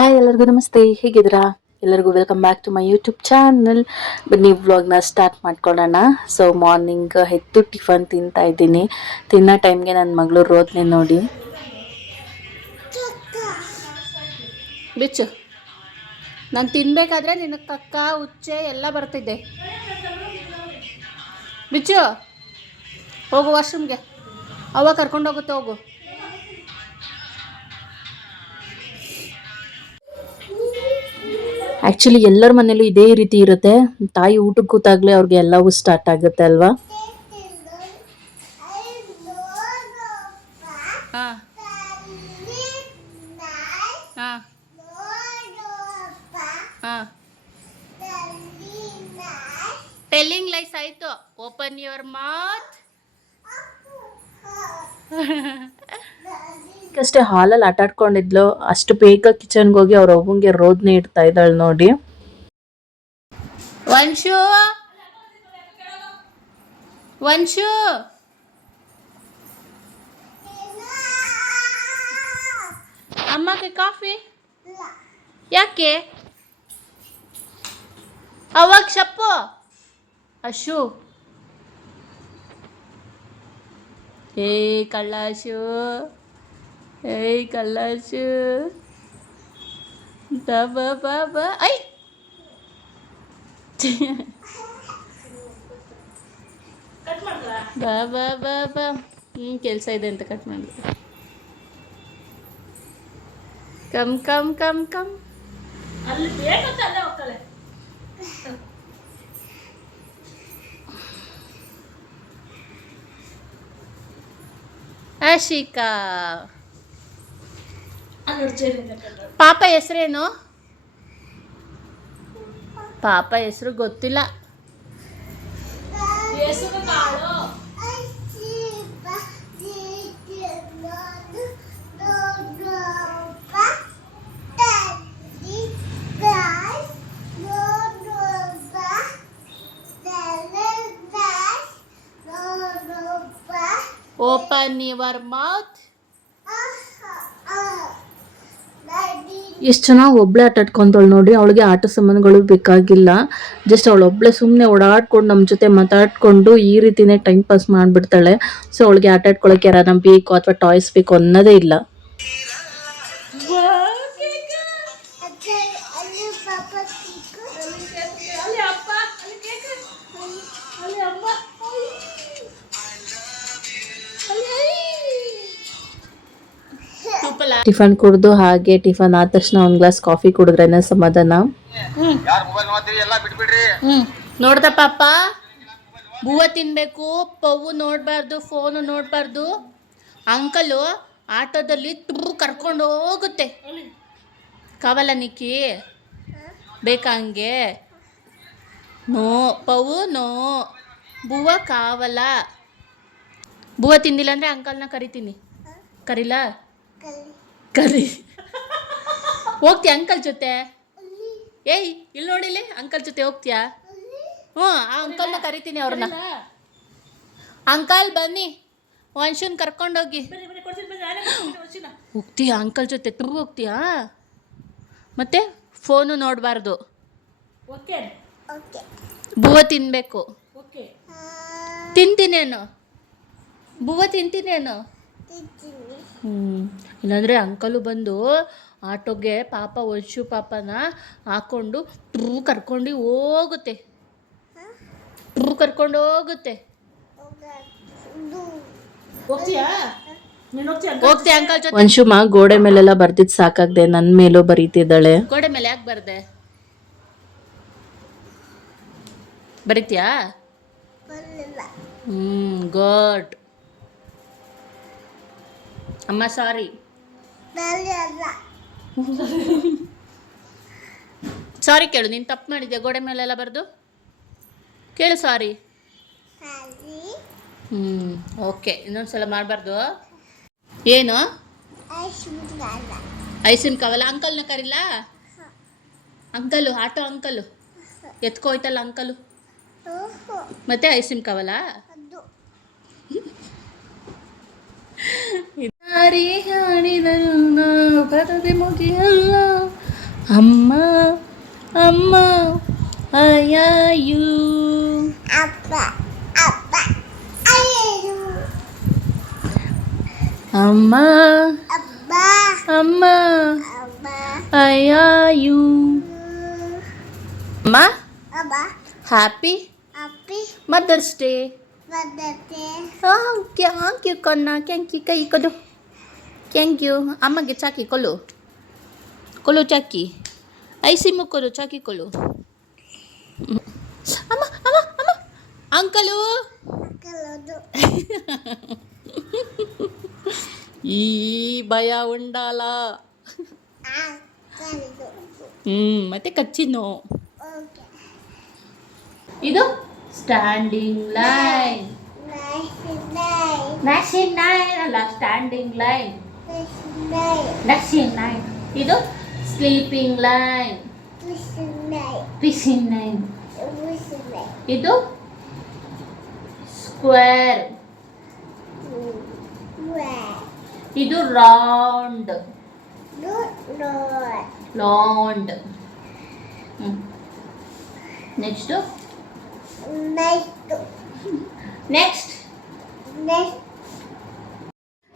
Hi ಎಲ್ಲರಿಗೂ ನಮಸ್ತೆ, ಹೇಗಿದ್ದೀರಾ? ಎಲ್ಲರಿಗೂ welcome back to my YouTube channel. ಬನ್ನಿ ವ್ಲಾಗ್ನ ಸ್ಟಾರ್ಟ್ ಮಾಡ್ಕೊಳ್ಳೋಣ. ಸೊ ಮಾರ್ನಿಂಗ್ ಎದ್ದು ಟಿಫನ್ ತಿಂತಾ ಇದ್ದೀನಿ. ತಿನ್ನೋ ಟೈಮ್ಗೆ ನನ್ನ ಮಗಳು ರೋದ್ನೆ ನೋಡಿ. ಬಿಚ್ಚು, ನಾನು ತಿನ್ಬೇಕಾದ್ರೆ ನಿನ್ನ ಕಕ್ಕ ಉಚ್ಚೆ ಎಲ್ಲ ಬರ್ತಿದ್ದೆ. ಬಿಚ್ಚು, ಹೋಗು ವಾಶ್ರೂಮ್ಗೆ. ಅವ ಕರ್ಕೊಂಡೋಗುತ್ತೆ, ಹೋಗು. ಆ್ಯಕ್ಚುಲಿ ಎಲ್ಲರ ಮನೇಲೂ ಇದೇ ರೀತಿ ಇರುತ್ತೆ. ತಾಯಿ ಊಟಕ್ಕೆ ಕೂತಾಗಲೇ ಅವ್ರಿಗೆ ಎಲ್ಲವೂ ಸ್ಟಾರ್ಟ್ ಆಗುತ್ತೆ ಅಲ್ವಾ. ಹಾಂ ಹಾಂ ಹಾಂ ಟೆಲ್ಲಿಂಗ್ ಲೈಸ್ ಆಯಿತು. Open your mouth. ಅಷ್ಟೇ ಹಾಲಲ್ಲಿ ಆಟ ಆಡ್ಕೊಂಡಿದ್ಲು. ಅಷ್ಟು ಬೇಗ ಕಿಚನ್ಗೆ ಹೋಗಿ ಅವ್ರ ಅವ್ವಂಗೆ ರೋದ್ನೆ ಇಡ್ತಾ ಇದ್ದಾಳೆ ನೋಡಿ. ವಂಶು, ವಂಶು, ಅಮ್ಮಗೆ ಕಾಫಿ ಯಾಕೆ? ಅವಾಗ ಶಪ್ಪು ಅಶು. ಏ ಕಳ್ಳಾಶು, ಏಯ್ ಕಳ್ಳಾಶು, ಬಾ ಬಾ ಬಾ. ಐ ಬಾ ಬಾ ಬಾ ಬಾ. ಕೆಲಸ ಇದೆ ಅಂತ ಕಟ್ ಮಾಡಿ. Come come come come. ಅಲ್ಲಿ ಬೇಕಂತ ಅಲ್ಲೇ ಹೋಗ್ತಾಳೆ. ಆಶಿಕಾ, ಪಾಪ ಹೆಸರೇನು? ಪಾಪ ಹೆಸರು ಗೊತ್ತಿಲ್ಲ. Open your mouth. ಎಷ್ಟು ಚೆನ್ನಾಗಿ ಒಬ್ಳೆ ಆಟ ಆಡ್ಕೊಂತವಳು ನೋಡಿ. ಅವಳಿಗೆ ಆಟ ಸಾಮಾನುಗಳು ಬೇಕಾಗಿಲ್ಲ. ಜಸ್ಟ್ ಅವಳು ಒಬ್ಳೆ ಸುಮ್ಮನೆ ಓಡಾಡ್ಕೊಂಡು ನಮ್ಮ ಜೊತೆ ಮಾತಾಡ್ಕೊಂಡು ಈ ರೀತಿನೇ ಟೈಮ್ ಪಾಸ್ ಮಾಡಿಬಿಡ್ತಾಳೆ. ಸೊ ಅವಳಿಗೆ ಆಟ ಆಡ್ಕೊಳ್ಳೋಕೆ ಯಾರನ್ನ ಬೇಕು ಅಥವಾ ಟಾಯ್ಸ್ ಬೇಕು ಅನ್ನೋದೇ ಇಲ್ಲ. ಟಿಫನ್ ಕುಡಿದು ಹಾಗೆ ಟಿಫನ್ ಆದ ತಕ್ಷಣ ಒಂದು ಗ್ಲಾಸ್ ಕಾಫಿ ಕುಡಿದ್ರೇನೆ ಸಮಾಧಾನ. ನೋಡ್ದ ಪಾಪ, ಬೂವ ತಿನ್ಬೇಕು, ಪವ್ವು ನೋಡಬಾರ್ದು, ಫೋನು ನೋಡಬಾರ್ದು. ಅಂಕಲು ಆಟೋದಲ್ಲಿ ಕರ್ಕೊಂಡು ಹೋಗುತ್ತೆ. ಕಾವಲ್ಲ ನಿಕ್ಕಿ, ಬೇಕಾ ಹಂಗೆ? No ಪವ್ವು, no ಬೂವ ಕಾವಲ್ಲ. ಬೂವ ತಿಂದಿಲ್ಲ ಅಂದರೆ ಅಂಕಲ್ನ ಕರಿತೀನಿ. ಕರಿಲ? ಕರಿ. ಹೋಗ್ತೀಯ ಅಂಕಲ್ ಜೊತೆ? ಏಯ್ ಇಲ್ಲಿ ನೋಡಿಲಿ, ಅಂಕಲ್ ಜೊತೆ ಹೋಗ್ತೀಯಾ? ಹ್ಞೂ, ಆ ಅಂಕಲ್ನ ಕರಿತೀನಿ ಅವ್ರನ್ನ. ಅಂಕಲ್ ಬನ್ನಿ, ವಂಶನ್ ಕರ್ಕೊಂಡೋಗಿ. ಹೋಗ್ತೀಯಾ ಅಂಕಲ್ ಜೊತೆ? ಹೋಗ್ತೀಯಾ? ಮತ್ತೆ ಫೋನು ನೋಡಬಾರ್ದು, ಬೂವ ತಿನ್ನಬೇಕು. ತಿಂತೀನೇನು? ಬೂವ ತಿಂತೀನೇನು? ಇಲ್ಲಾಂದರೆ ಅಂಕಲು ಬಂದು ಆಟೋಗೆ ಪಾಪ ವಂಶು ಪಾಪನ ಹಾಕ್ಕೊಂಡು ಕರ್ಕೊಂಡು ಹೋಗುತ್ತೆ. ಕರ್ಕೊಂಡು ಹೋಗುತ್ತೆ. ಹೋಗ್ತೀಯಾ ಅಂಕಲ್ ಜೊತೆ? ವಂಶುಮ ಗೋಡೆ ಮೇಲೆಲ್ಲ ಬರ್ದಿದ್ದು ಸಾಕಾಗ್ದೆ, ನನ್ನ ಮೇಲೂ ಬರೀತಿದ್ದಾಳೆ. ಗೋಡೆ ಮೇಲೆ ಯಾಕೆ ಬರ್ದೆ? ಬರೀತೀಯಾ? ಗುಡ್. ಅಮ್ಮ ಸಾರಿ. ಸಾರಿ ಕೇಳು, ನೀನು ತಪ್ಪು ಮಾಡಿದ್ಯಾ ಗೋಡೆ ಮೇಲೆಲ್ಲ ಬರೆದು. ಕೇಳು ಸಾರಿ. ಓಕೆ, ಇನ್ನೊಂದ್ಸಲ ಮಾಡಬಾರ್ದು. ಏನು? ಐಸ್ ಕ್ರೀಮ್ ಕಾವಲ್ಲ? ಅಂಕಲ್ನ ಕರಿಲ್ಲ? ಅಂಕಲು, ಆಟೋ ಅಂಕಲು ಎತ್ಕೋಯ್ತಲ್ಲ ಅಂಕಲು. ಮತ್ತೆ ಐಸ್ ಕ್ರೀಮ್ ಕಾವಲ್ಲ? ಯಾರೇ ಹಾಡಿದರು ನಾವು ಬರದೆ ಮುಗಿಯಲ್ಲ, ಅಮ್ಮ ಅಮ್ಮ ಅಯ್ಯು ಅಮ್ಮ ಅಮ್ಮ ಅಯ್ಯು ಅಮ್ಮ happy mother's day thank you ಕಣ್ಣ ಥ್ಯಾಂಕ್ ಯು ಕೈ ಕೊಡು ಥ್ಯಾಂಕ್ ಯು ಅಮ್ಮಗೆ ಚಾಕಿ ಕೊಲು ಕೊಲು ಚಾಕಿ ಐಸಿಮು ಕೊಡು ಚಾಕಿ ಕೊಲು ಅಮ್ಮ ಅಮ್ಮ ಅಮ್ಮ ಅಂಕಲು ಈ ಭಯ ಉಂಡಾಲ ಮತ್ತೆ ಕಚ್ಚಿನೋ ಇದು ಸ್ಟ್ಯಾಂಡಿಂಗ್ ಲೈನ್ ನ್ಯಾಷನ್ ಲೈನ್ ಅಲ್ಲ ಸ್ಟ್ಯಾಂಡಿಂಗ್ ಲೈನ್ ನ್ಯಾಷನ್ ಲೈನ್ ಇದು ಸ್ಲೀಪಿಂಗ್ ಲೈನ್ ಫಿಶಿಂಗ್ ಲೈನ್ ಇದು ಸ್ಕ್ವೇರ್ ಇದು ರೌಂಡ್ ರೌಂಡ್ ನೆಕ್ಸ್ಟ್ ನೆಕ್ಸ್ಟ್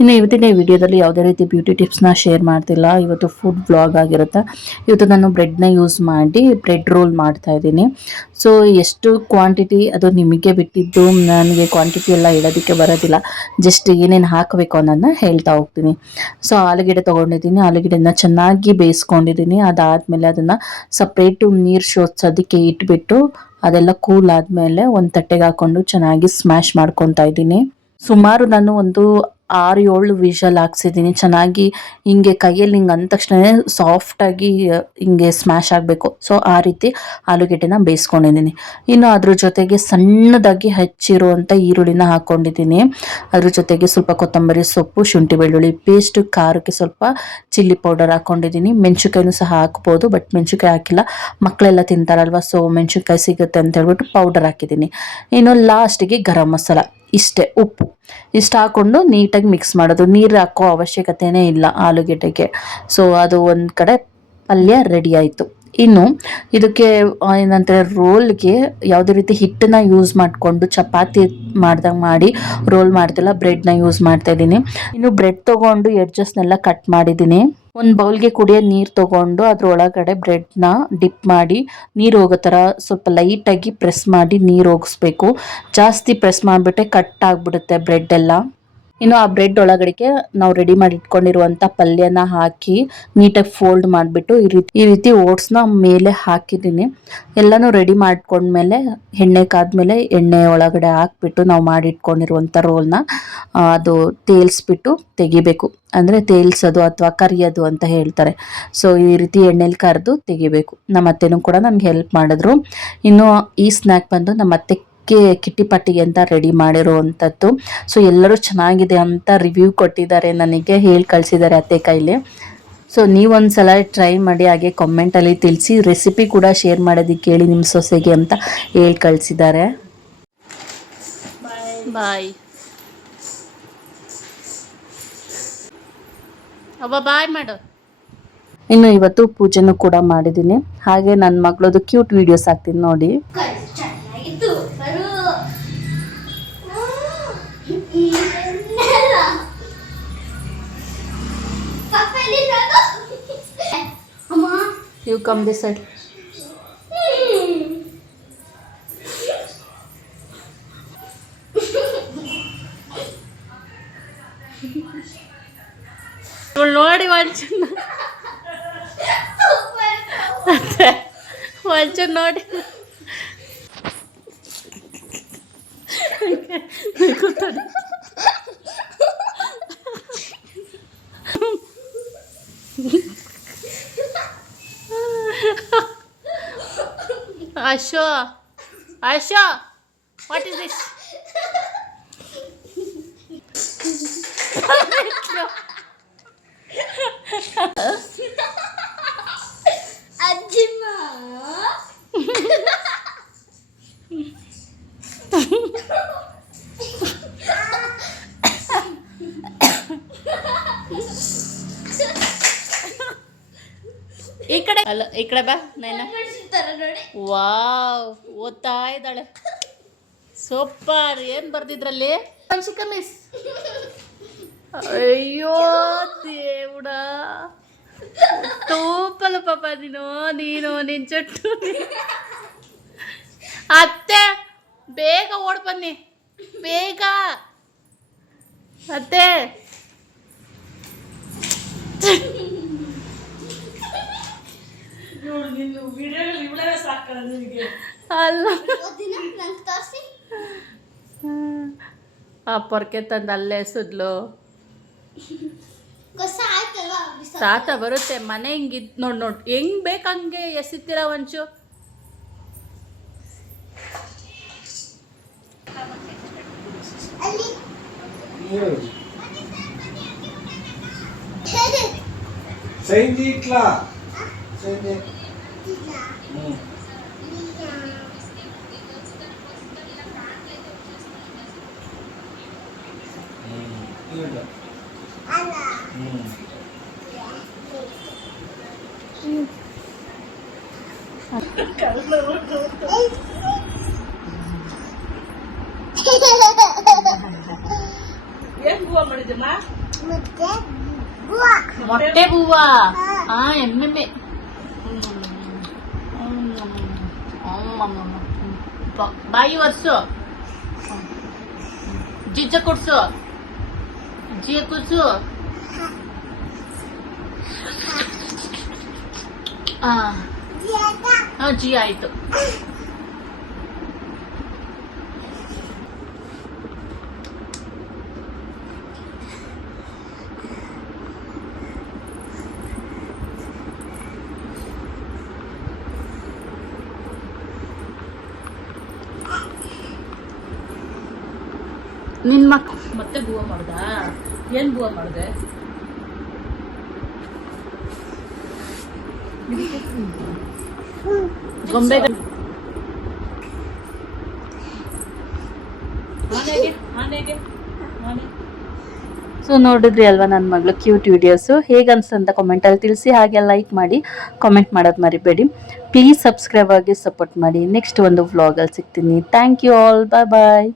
ಇನ್ನು ಇವತ್ತಿನ ಈ ವಿಡಿಯೋದಲ್ಲಿ ಯಾವುದೇ ರೀತಿ ಬ್ಯೂಟಿ ಟಿಪ್ಸ್ನ ಶೇರ್ ಮಾಡ್ತಿಲ್ಲ. ಇವತ್ತು ಫುಡ್ ಬ್ಲಾಗ್ ಆಗಿರುತ್ತೆ. ಇವತ್ತು ನಾನು ಬ್ರೆಡ್ನ ಯೂಸ್ ಮಾಡಿ ಬ್ರೆಡ್ ರೋಲ್ ಮಾಡ್ತಾ ಇದ್ದೀನಿ. ಸೊ ಎಷ್ಟು ಕ್ವಾಂಟಿಟಿ ಅದು ನಿಮಗೆ ಬಿಟ್ಟಿದ್ದು, ನನಗೆ ಕ್ವಾಂಟಿಟಿ ಎಲ್ಲ ಇಡೋದಕ್ಕೆ ಬರೋದಿಲ್ಲ. ಜಸ್ಟ್ ಏನೇನು ಹಾಕಬೇಕು ಅನ್ನೋದನ್ನ ಹೇಳ್ತಾ ಹೋಗ್ತೀನಿ. ಸೊ ಆಲೂಗೆಡ್ಡೆ ತೊಗೊಂಡಿದ್ದೀನಿ. ಆಲೂಗೆಡ್ಡೆನ ಚೆನ್ನಾಗಿ ಬೇಯಿಸ್ಕೊಂಡಿದ್ದೀನಿ. ಅದಾದಮೇಲೆ ಅದನ್ನು ಸಪ್ರೇಟು ನೀರು ಶೋಧಿಸೋದಕ್ಕೆ ಇಟ್ಬಿಟ್ಟು ಅದೆಲ್ಲ ಕೂಲ್ ಆದಮೇಲೆ ಒಂದು ತಟ್ಟೆಗೆ ಹಾಕ್ಕೊಂಡು ಚೆನ್ನಾಗಿ ಸ್ಮ್ಯಾಶ್ ಮಾಡ್ಕೊತಾ ಇದ್ದೀನಿ. ಸುಮಾರು ನಾನು ಒಂದು 6-7 ವಿಷಲ್ ಹಾಕ್ಸಿದ್ದೀನಿ. ಚೆನ್ನಾಗಿ ಹಿಂಗೆ ಕೈಯಲ್ಲಿ ಹಿಂಗೆ ಅಂದ ತಕ್ಷಣ ಸಾಫ್ಟಾಗಿ ಹಿಂಗೆ ಸ್ಮ್ಯಾಶ್ ಆಗಬೇಕು. ಸೊ ಆ ರೀತಿ ಆಲೂಗೆಡ್ಡೆನ ಬೇಯಿಸ್ಕೊಂಡಿದ್ದೀನಿ. ಇನ್ನು ಅದ್ರ ಜೊತೆಗೆ ಸಣ್ಣದಾಗಿ ಹೆಚ್ಚಿರುವಂಥ ಈರುಳ್ಳಿನ ಹಾಕ್ಕೊಂಡಿದ್ದೀನಿ. ಅದ್ರ ಜೊತೆಗೆ ಸ್ವಲ್ಪ ಕೊತ್ತಂಬರಿ ಸೊಪ್ಪು, ಶುಂಠಿ ಬೆಳ್ಳುಳ್ಳಿ ಪೇಸ್ಟ್, ಖಾರಕ್ಕೆ ಸ್ವಲ್ಪ ಚಿಲ್ಲಿ ಪೌಡರ್ ಹಾಕ್ಕೊಂಡಿದ್ದೀನಿ. ಮೆಣಸಿನ್ಕಾಯಿನೂ ಸಹ ಹಾಕ್ಬೋದು, ಬಟ್ ಮೆಣಸಿನ್ಕಾಯಿ ಹಾಕಿಲ್ಲ, ಮಕ್ಕಳೆಲ್ಲ ತಿಂತಾರಲ್ವ, ಸೊ ಮೆಣಸಿನ್ಕಾಯಿ ಸಿಗುತ್ತೆ ಅಂತ ಹೇಳ್ಬಿಟ್ಟು ಪೌಡರ್ ಹಾಕಿದ್ದೀನಿ. ಇನ್ನು ಲಾಸ್ಟಿಗೆ ಗರಂ ಮಸಾಲ, ಇಷ್ಟೇ, ಉಪ್ಪು ಇಷ್ಟು ಹಾಕ್ಕೊಂಡು ನೀಟಾಗಿ ಮಿಕ್ಸ್ ಮಾಡೋದು. ನೀರು ಹಾಕೋ ಅವಶ್ಯಕತೆನೇ ಇಲ್ಲ ಆಲೂಗೆಡ್ಡೆಗೆ. ಸೊ ಅದು ಒಂದು ಕಡೆ ಪಲ್ಯ ರೆಡಿ ಆಯಿತು. ಇನ್ನು ಇದಕ್ಕೆ ಏನಂತಾರೆ, ರೋಲ್ಗೆ ಯಾವುದೇ ರೀತಿ ಹಿಟ್ಟನ್ನ ಯೂಸ್ ಮಾಡಿಕೊಂಡು ಚಪಾತಿ ಮಾಡ್ದಂಗೆ ಮಾಡಿ ರೋಲ್ ಮಾಡ್ತಿಲ್ಲ, ಬ್ರೆಡ್ನ ಯೂಸ್ ಮಾಡ್ತಾ ಇದ್ದೀನಿ. ಇನ್ನು ಬ್ರೆಡ್ ತೊಗೊಂಡು ಎಡ್ಜಸ್ನೆಲ್ಲ ಕಟ್ ಮಾಡಿದ್ದೀನಿ. ಒಂದು ಬೌಲ್ಗೆ ಕುಡಿಯೋ ನೀರು ತೊಗೊಂಡು ಅದ್ರೊಳಗಡೆ ಬ್ರೆಡ್ನ ಡಿಪ್ ಮಾಡಿ ನೀರು ಹೋಗೋ ಥರ ಸ್ವಲ್ಪ ಲೈಟಾಗಿ ಪ್ರೆಸ್ ಮಾಡಿ ನೀರು ಹೋಗಿಸ್ಬೇಕು. ಜಾಸ್ತಿ ಪ್ರೆಸ್ ಮಾಡಿಬಿಟ್ಟೆ ಕಟ್ ಆಗಿಬಿಡುತ್ತೆ ಬ್ರೆಡ್ ಎಲ್ಲ. ಇನ್ನು ಆ ಬ್ರೆಡ್ ಒಳಗಡೆಗೆ ನಾವು ರೆಡಿ ಮಾಡಿ ಇಟ್ಕೊಂಡಿರುವಂಥ ಪಲ್ಯನ ಹಾಕಿ ನೀಟಾಗಿ ಫೋಲ್ಡ್ ಮಾಡಿಬಿಟ್ಟು ಈ ರೀತಿ ಓಟ್ಸ್ನ ಮೇಲೆ ಹಾಕಿದ್ದೀನಿ. ಎಲ್ಲನೂ ರೆಡಿ ಮಾಡ್ಕೊಂಡ್ಮೇಲೆ ಎಣ್ಣೆ ಕಾದ್ಮೇಲೆ ಎಣ್ಣೆ ಒಳಗಡೆ ಹಾಕ್ಬಿಟ್ಟು ನಾವು ಮಾಡಿ ಇಟ್ಕೊಂಡಿರುವಂಥ ರೋಲ್ನ ಅದು ತೇಲ್ಸ್ಬಿಟ್ಟು ತೆಗಿಬೇಕು. ಅಂದರೆ ತೇಲ್ಸೋದು ಅಥವಾ ಕರಿಯೋದು ಅಂತ ಹೇಳ್ತಾರೆ. ಸೊ ಈ ರೀತಿ ಎಣ್ಣೆಲಿ ಕರೆದು ತೆಗಿಬೇಕು. ನಮ್ಮ ಅತ್ತೆನೂ ಕೂಡ ನನಗೆ ಹೆಲ್ಪ್ ಮಾಡಿದ್ರು. ಇನ್ನು ಈ ಸ್ನ್ಯಾಕ್ ಬಂದು ನಮ್ಮ ಅತ್ತೆ ಕಿಟ್ಟಿ ಪಾರ್ಟಿಗೆ ಅಂತ ರೆಡಿ ಮಾಡಿರೋವಂಥದ್ದು. ಸೊ ಎಲ್ಲರೂ ಚೆನ್ನಾಗಿದೆ ಅಂತ ರಿವ್ಯೂ ಕೊಟ್ಟಿದ್ದಾರೆ, ನನಗೆ ಹೇಳಿ ಕಳಿಸಿದ್ದಾರೆ ಅತ್ತೆ ಕೈಲಿ. ಸೊ ನೀವೊಂದ್ಸಲ ಟ್ರೈ ಮಾಡಿ, ಹಾಗೆ ಕಾಮೆಂಟಲ್ಲಿ ತಿಳಿಸಿ. ರೆಸಿಪಿ ಕೂಡ ಶೇರ್ ಮಾಡೋದಕ್ಕೆ ಹೇಳಿ ನಿಮ್ಮ ಸೊಸೆಗೆ ಅಂತ ಹೇಳಿ ಕಳಿಸಿದ್ದಾರೆ. ಬಾಯ್ ಅವ್ವ, ಬಾಯ್ ಮಾಡು. ಇನ್ನು ಇವತ್ತು ಪೂಜೆನೂ ಕೂಡ ಮಾಡಿದ್ದೀನಿ. ಹಾಗೆ ನನ್ನ ಮಗಳದು ಕ್ಯೂಟ್ ವಿಡಿಯೋಸ್ ಹಾಕ್ತೀನಿ ನೋಡಿ. You come this side. ನೋಡಿ ಒಂಚೂರು ನೋಡಿ. Asho, what is this? Ajima. ಈ ಕಡೆ ಅಲ್ಲ, ಈ ಕಡೆ ಬಾ ನೈನ. ವಾವ್, ಓದ್ತಾ ಇದ್ದಾಳೆ. ಸೂಪರ್. ಏನ್ ಬರ್ದಿದ್ರಲ್ಲಿ? ವಂಶಿಕ ಮಿಸ್. ಅಯ್ಯೋ ದೇವ್ಡ, ತೂಪಲ್ಲ ಪಾಪ ನೀನು ನಿನ್ ಚುಟ್ಟು. ಅತ್ತೆ ಬೇಗ ಓಡ್ ಬನ್ನಿ, ಬೇಗ ಅತ್ತೆ. ಅಲ್ಲ, ಆ ಪೊರ್ಕೆ ತಂದು ಅಲ್ಲೇ ಸುದ್ಲು. ತಾತ ಬರುತ್ತೆ. ಮನೆ ಹಿಂಗಿದ್ ನೋಡ್ ಹೆಂಗ್ ಬೇಕಂಗೆ ಎಸಿತೀರ ಒಂಚು. ಮೊಟ್ಟೆ ಬೂವಾ. ಎಮ್ಮೆ. ಬಾಯಿ ಒರ್ಸು, ಜಿಜ್ಜ ಕೊಡ್ಸು, ಜಿಯ ಕುಡ್ಸು. ಜಿ ಆಯ್ತು. ನಿನ್ ಮತ್ತೆ ಬೂವ ಮಾಡ್ದ? ಏನ್ ಬೂವ ಮಾಡ್ದೆ? ಗೊಂಬೆ. ಸೊ ನೋಡಿದ್ರಿ ಅಲ್ವಾ ನನ್ನ ಮಗಳು ಕ್ಯೂಟ್ ವಿಡಿಯೋಸು. ಹೇಗೆ ಅನ್ಸ್ತಂತ ಕಾಮೆಂಟಲ್ಲಿ ತಿಳಿಸಿ. ಹಾಗೆ ಲೈಕ್ ಮಾಡಿ, ಕಾಮೆಂಟ್ ಮಾಡೋದು ಮರಿಬೇಡಿ. ಪ್ಲೀಸ್ ಸಬ್ಸ್ಕ್ರೈಬ್ ಆಗಿ ಸಪೋರ್ಟ್ ಮಾಡಿ. ನೆಕ್ಸ್ಟ್ ಒಂದು ವ್ಲಾಗಲ್ಲಿ ಸಿಗ್ತೀನಿ. Thank you all. Bye bye.